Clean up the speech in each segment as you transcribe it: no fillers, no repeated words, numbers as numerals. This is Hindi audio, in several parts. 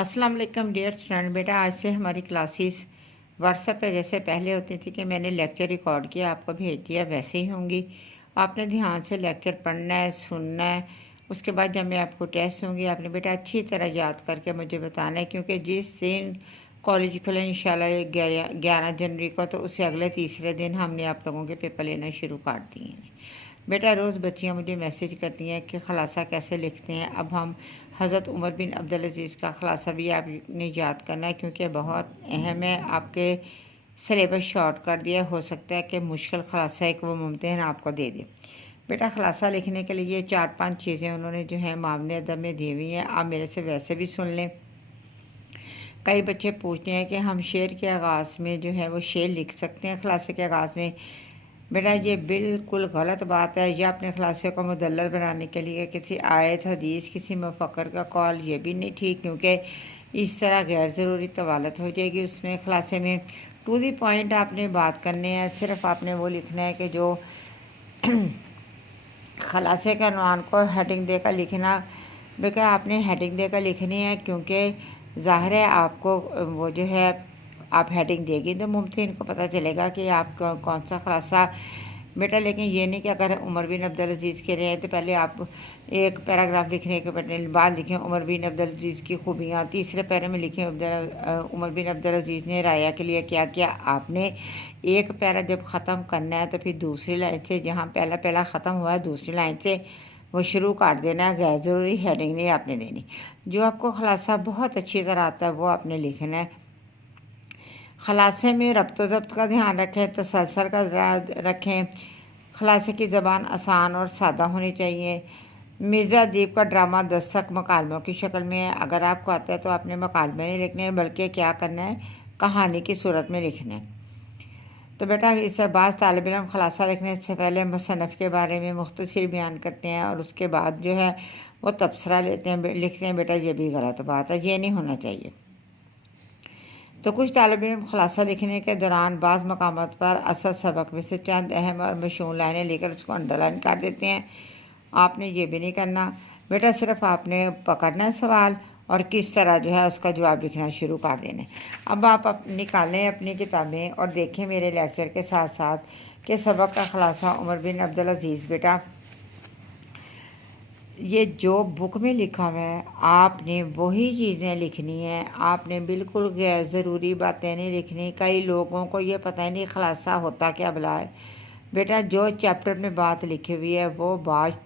अस्सलाम वालेकुम डियर स्टूडेंट। बेटा आज से हमारी क्लासेस व्हाट्सएप पे जैसे पहले होती थी कि मैंने लेक्चर रिकॉर्ड किया आपको भेज दिया, वैसे ही होंगी। आपने ध्यान से लेक्चर पढ़ना है, सुनना है। उसके बाद जब मैं आपको टेस्ट दूँगी आपने बेटा अच्छी तरह याद करके मुझे बताना है, क्योंकि जिस दिन कॉलेज खुले इंशाल्लाह 11 जनवरी को, तो उससे अगले तीसरे दिन हमने आप लोगों के पेपर लेना शुरू कर दिए हैं। बेटा रोज़ बच्चियाँ मुझे मैसेज करती हैं कि ख़लासा कैसे लिखते हैं। अब हम हज़रत उमर बिन अब्दुल अज़ीज़ का ख़लासा भी आपने याद करना है, क्योंकि बहुत अहम है। आपके सिलेबस शॉर्ट कर दिया, हो सकता है कि मुश्किल ख़लासा एक वो मुमतहन आपको दे दे। बेटा ख़लासा लिखने के लिए 4-5 चीज़ें उन्होंने जो है मामले अदब में दी हुई हैं। आप मेरे से वैसे भी सुन लें। कई बच्चे पूछते हैं कि हम शेर के आगाज़ में जो है वो शेर लिख सकते हैं ख़लासे के आगाज़ में। बेटा ये बिल्कुल गलत बात है। यह अपने ख़लासे को मुदल्लल बनाने के लिए किसी आयत हदीस किसी मुफक्कर का कॉल, ये भी नहीं ठीक, क्योंकि इस तरह गैर ज़रूरी तवालत हो जाएगी उसमें। ख़लासे में टू दी पॉइंट आपने बात करने हैं। सिर्फ आपने वो लिखना है कि जो ख़लासे के अनवान को हेडिंग देकर लिखना। बेटा आपने हेडिंग देकर लिखनी है, क्योंकि ज़ाहिर है आपको वो जो है आप हेडिंग देगी तो मुमकिन को पता चलेगा कि आप कौन सा ख़लासा। बेटा लेकिन ये नहीं कि अगर उमर बिन अब्दुल अज़ीज़ के रहे हैं तो पहले आप एक पैराग्राफ लिखने के बाद लिखें उमर बिन अब्दुल अज़ीज़ की खूबियाँ, तीसरे पैरे में लिखें उमर बिन अब्दुल अज़ीज़ ने राया के लिए क्या किया। आपने एक पैरा जब ख़त्म करना है तो फिर दूसरी लाइन से, जहाँ पहला पहला ख़त्म हुआ है, दूसरी लाइन से वो शुरू काट देना है। गैर ज़रूरी हेडिंग नहीं आपने देनी। जो आपको ख़लासा बहुत अच्छी तरह आता है वो आपने लिखना है। ख़लासे में रब्त ज़ब्त का ध्यान रखें, तसलसल का रखें। ख़लासे की ज़बान आसान और सादा होनी चाहिए। मिर्ज़ा अदीब का ड्रामा दस्तक मकालमों की शक्ल में है। अगर आपको आता है तो आपने मकालमे नहीं लिखने हैं, बल्कि क्या करना है, कहानी की सूरत में लिखना है। तो बेटा इससे बाज़ तालिब इल्म ख़लासा लिखने से पहले मुसन्नफ़ के बारे में मुख्तसर बयान करते हैं और उसके बाद जो है वो तबसरा लेते हैं, लिखते हैं। बेटा ये भी गलत बात है, ये नहीं होना चाहिए। तो कुछ तालिब इल्म ख़लासा लिखने के दौरान बाज़ मकामात पर असल सबक में से चंद अहम और मशहूर लाइनें लेकर उसको अंडरलाइन कर देते हैं। आपने ये भी नहीं करना। बेटा सिर्फ आपने पकड़ना है सवाल और किस तरह जो है उसका जवाब लिखना शुरू कर देना है। अब आप निकालें अपनी किताबें और देखें मेरे लेक्चर के साथ साथ कि सबक का ख़लासा उमर बिन अब्दुल अज़ीज़। बेटा ये जो बुक में लिखा हुआ है आपने वही चीज़ें लिखनी है। आपने बिल्कुल गैर ज़रूरी बातें नहीं लिखनी। कई लोगों को ये पता ही नहीं ख़लासा होता क्या भला है। बेटा जो चैप्टर में बात लिखी हुई है वो बात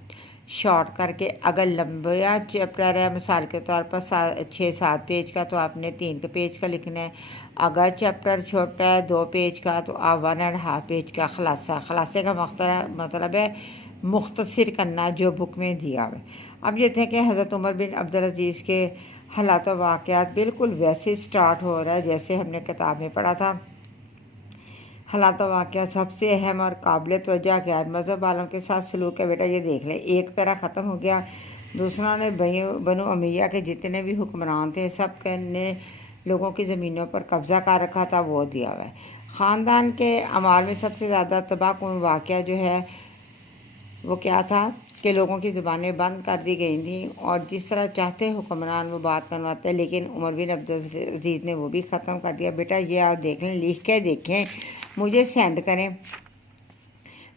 शॉर्ट करके, अगर लंबा चैप्टर है मिसाल के तौर पर 6-7 पेज का, तो आपने 3 पेज का लिखना है। अगर चैप्टर छोटा है 2 पेज का, तो आप 1.5 पेज का ख़लासा। ख़लासे का मतलब है मुख्तसर करना जो बुक में दिया हुआ है। अब ये थे कि हज़रत उमर बिन अब्दुल अज़ीज़ के हालात व वाक़यात बिल्कुल वैसे स्टार्ट हो रहा है जैसे हमने किताब में पढ़ा था। हालात व वाक़यात सबसे अहम और काबिल तवज्जो गैर मज़हब वालों के साथ सलूक है। बेटा ये देख लें, एक पैरा ख़त्म हो गया। दूसरा ने बनु उमैया के जितने भी हुक्मरान थे सब ने लोगों की ज़मीनों पर कब्ज़ा कर रखा था, वो दिया हुआ है। ख़ानदान के अमाल में सबसे ज़्यादा तबाहकुन वाक़या जो है वो क्या था कि लोगों की ज़ुबानें बंद कर दी गई थी और जिस तरह चाहते हुक्मरान वो बात मनवाते, लेकिन उमर बिन अब्दुल अज़ीज़ ने वो भी ख़त्म कर दिया। बेटा ये आप देख लें, लिख के देखें, मुझे सेंड करें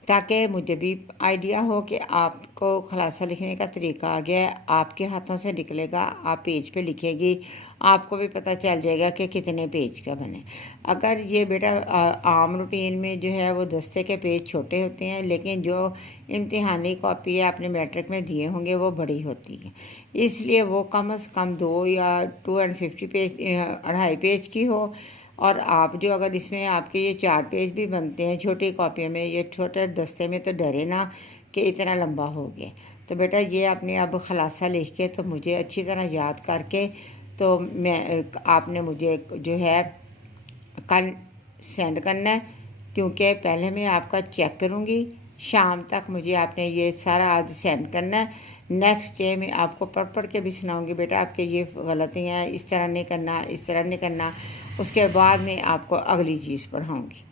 ताकि मुझे भी आइडिया हो कि आपको ख़लासा लिखने का तरीका आ गया है। आपके हाथों से निकलेगा, आप पेज पे लिखेगी, आपको भी पता चल जाएगा कि कितने पेज का बने। अगर ये बेटा आम रूटीन में जो है वो दस्ते के पेज छोटे होते हैं, लेकिन जो इम्तिहानी कॉपी है आपने मैट्रिक में दिए होंगे वो बड़ी होती है, इसलिए वो कम से कम 2 या 250 पेज 2.5 पेज की हो। और आप जो अगर इसमें आपके ये 4 पेज भी बनते हैं छोटी कॉपियों में, ये छोटे दस्ते में, तो डरे ना कि इतना लंबा हो गया। तो बेटा ये आपने अब ख़लासा लिख के तो मुझे अच्छी तरह याद करके तो मैं आपने मुझे जो है कल सेंड करना है, क्योंकि पहले मैं आपका चेक करूँगी। शाम तक मुझे आपने ये सारा आज सेंड करना है। नेक्स्ट डे में आपको पढ़ के भी सुनाऊंगी, बेटा आपके ये गलतियाँ, इस तरह नहीं करना, इस तरह नहीं करना। उसके बाद में आपको अगली चीज़ पढ़ाऊँगी।